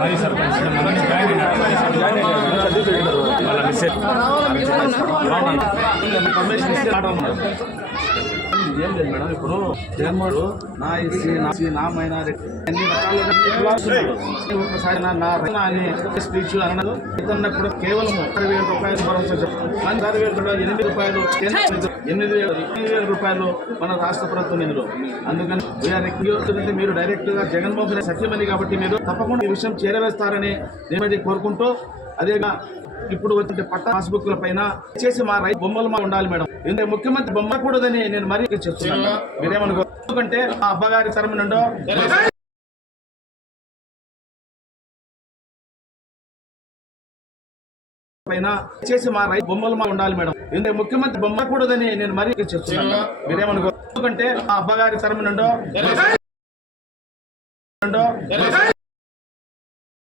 మాజీ సర్పంచ్ వాళ్ళ missus permission ఇస్తే ఏం లేదు మేడం. ఇప్పుడు జగన్మోహన్ నా ఎస్సీ నా మైనారిటీ అన్ని రకాలుగా ఒకసారి నా అని స్పీచ్ అన్నది ఇతన్నప్పుడు కేవలం 60,000 రూపాయలు భరోసా చెప్తాం. కానీ 60,000 కూడా 8 రూపాయలు 8,000 రూపాయలు మన రాష్ట్ర ప్రభుత్వం నిధులు. అందుకని వీఆర్ మీరు డైరెక్ట్ గా జగన్మోహన్ సఖ్యమని కాబట్టి మీరు తప్పకుండా ఈ విషయం చేరవేస్తారని నేను కోరుకుంటూ, అదేగా ఇప్పుడు వచ్చే పట్ట పాస్బుక్ల పైన చేసి మా రైతు బొమ్మలు మా ఉండాలి మేడం. ఎందుకంటే ముఖ్యమంత్రి బొమ్మ కూడదని నేను మరీ చెప్తున్నాను. మీరేమనుకో, ఎందుకంటే ఆ అబ్బగారి తరము నుండో పైన చేసి మా రైతు బొమ్మలు మా ఉండాలి మేడం. ఎందుకంటే ముఖ్యమంత్రి బొమ్మ కూడదని నేను మరీ చెప్తున్నాను. మీరేమనుకో, ఎందుకంటే ఆ అబ్బగారి తరము నుండో